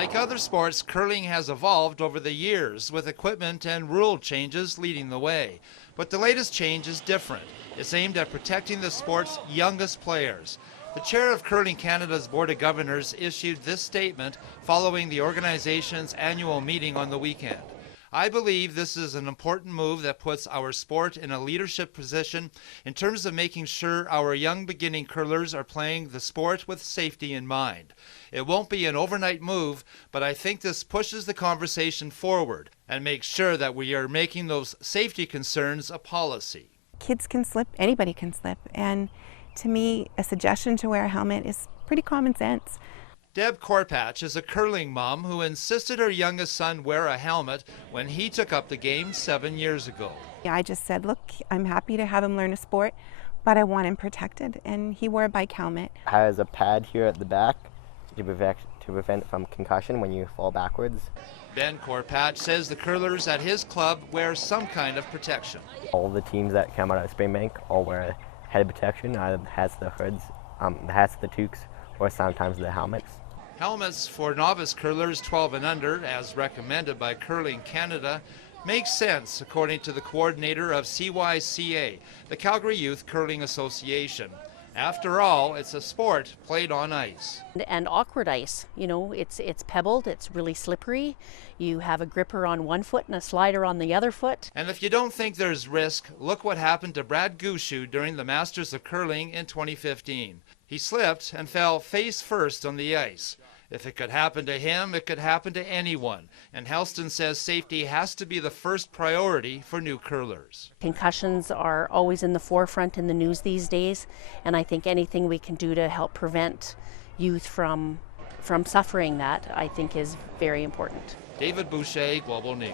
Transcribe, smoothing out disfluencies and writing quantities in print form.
Like other sports, curling has evolved over the years, with equipment and rule changes leading the way. But the latest change is different. It's aimed at protecting the sport's youngest players. The chair of Curling Canada's Board of Governors issued this statement following the organization's annual meeting on the weekend. I believe this is an important move that puts our sport in a leadership position in terms of making sure our young beginning curlers are playing the sport with safety in mind. It won't be an overnight move, but I think this pushes the conversation forward and makes sure that we are making those safety concerns a policy. Kids can slip, anybody can slip, and to me, a suggestion to wear a helmet is pretty common sense. Deb Corpatch is a curling mom who insisted her youngest son wear a helmet when he took up the game 7 years ago. I just said, look, I'm happy to have him learn a sport, but I want him protected, and he wore a bike helmet. Has a pad here at the back to prevent from concussion when you fall backwards. Ben Corpatch says the curlers at his club wear some kind of protection. All the teams that come out of Springbank all wear head protection, either has the hoods, the hats, the toques, or sometimes the helmets. Helmets for novice curlers 12 and under, as recommended by Curling Canada, makes sense according to the coordinator of CYCA, the Calgary Youth Curling Association. After all, it's a sport played on ice. And awkward ice, you know, it's pebbled, it's really slippery. You have a gripper on one foot and a slider on the other foot. And if you don't think there's risk, look what happened to Brad Gushue during the Masters of Curling in 2015. He slipped and fell face first on the ice. If it could happen to him, it could happen to anyone. And Helston says safety has to be the first priority for new curlers. Concussions are always in the forefront in the news these days, and I think anything we can do to help prevent youth from suffering that, I think is very important. David Boucher, Global News.